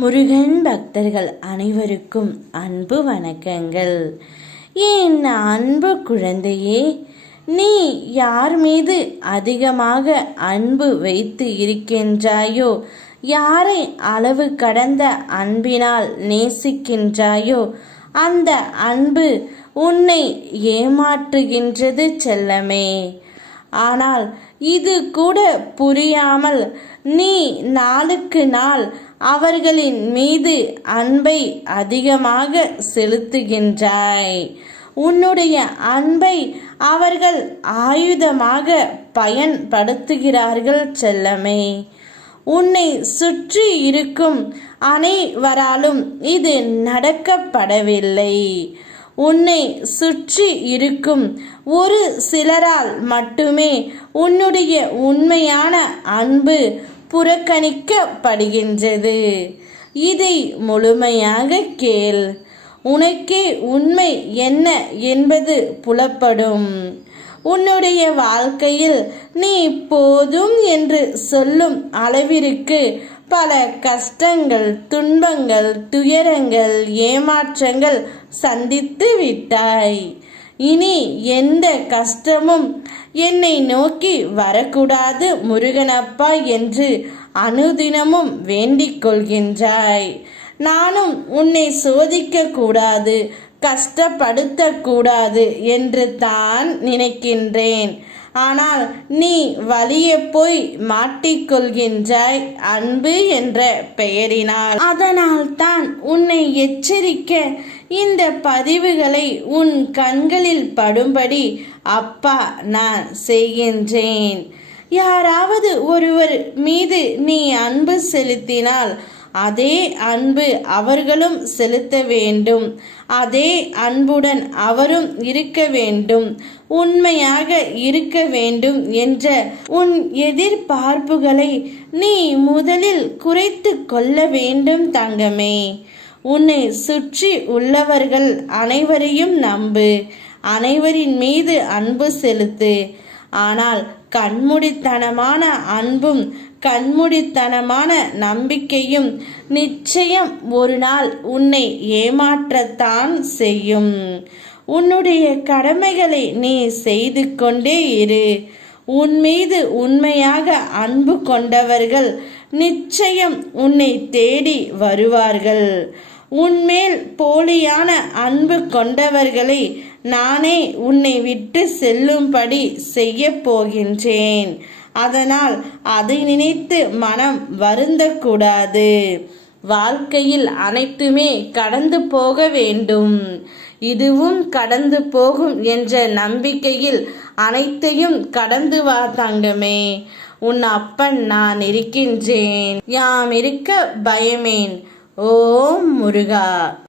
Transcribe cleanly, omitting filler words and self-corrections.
முருகன் பக்தர்கள் அனைவருக்கும் அன்பு வணக்கங்கள். என் அன்பு குழந்தையே, நீ யார் மீது அதிகமாக அன்பு வைத்து இருக்கின்றாயோ, யாரை அளவு கடந்த அன்பினால் நேசிக்கின்றாயோ, அந்த அன்பு உன்னை ஏமாற்றுகின்றது செல்லமே. ஆனால் இது கூட புரியாமல் நீ நாளுக்கு நாள் அவர்களின் மீது அன்பை அதிகமாக செலுத்துகின்றாய். உன்னுடைய அன்பை அவர்கள் ஆயுதமாக பயன்படுத்துகிறார்கள் செல்லமே. உன்னை சுற்றி இருக்கும் அனைவராலும் இது நடக்கப்படவில்லை. உன்னை சுற்றி இருக்கும் ஒரு சிலரால் மட்டுமே உன்னுடைய உண்மையான அன்பு புறக்கணிக்கப்படுகின்றது. இதை முழுமையாக கேள். உனக்கே உண்மை என்ன என்பது புலப்படும். உன்னுடைய வாழ்க்கையில் நீ போதும் என்று சொல்லும் அளவிற்கு பல கஷ்டங்கள், துன்பங்கள், துயரங்கள், ஏமாற்றங்கள் சந்தித்து விட்டாய். இனி எந்த கஷ்டமும் என்னை நோக்கி வரக்கூடாது முருகனப்பா என்று அனுதினமும் வேண்டிக் கொள்கின்றாய். நானும் உன்னை சோதிக்க கூடாது, கஷ்டப்படுத்தக்கூடாது என்று தான் நினைக்கின்றேன். ஆனால் நீ வலிய போய் மாட்டிக்கொள்கின்றாய் அன்பு என்ற பெயரினால். அதனால் தான் உன்னை எச்சரிக்க இந்த பதிவுகளை உன் கண்களில் படும்படி அப்பா நான் செய்கின்றேன். யாராவது ஒருவர் மீது நீ அன்பு செலுத்தினால் அதே அன்பு அவர்களும் செலுத்த வேண்டும். அதே அன்புடன் அவரும் இருக்க வேண்டும், உண்மையாக இருக்க வேண்டும் என்ற உன் எதிர்பார்ப்புகளை நீ முதலில் குறைத்து கொள்ள வேண்டும் தங்கமே. உன்னை சுற்றி உள்ளவர்கள் அனைவரையும் நம்பு, அனைவரின் மீது அன்பு செலுத்து. ஆனால் கண்மூடித்தனமான அன்பும் கண்மூடித்தனமான நம்பிக்கையும் நிச்சயம் ஒரு நாள் உன்னை ஏமாற்றத்தான் செய்யும். உன்னுடைய கடமைகளை நீ செய்து கொண்டே இரு. உன் மீது உண்மையாக அன்பு கொண்டவர்கள் நிச்சயம் உன்னை தேடி வருவார்கள். உன்மேல் போலியான அன்பு கொண்டவர்களை நானே உன்னை விட்டு செல்லும்படி செய்ய போகின்றேன். அதனால் அதை நினைத்து மனம் வருந்தக்கூடாது. வாழ்க்கையில் அனைத்துமே கடந்து போக வேண்டும். இதுவும் கடந்து போகும் என்ற நம்பிக்கையில் அனைத்தையும் கடந்து வா தங்கமே. உன் அப்பன் நான் இருக்கின்றேன். யாம் இருக்க பயமேன். ஓம் முருகா.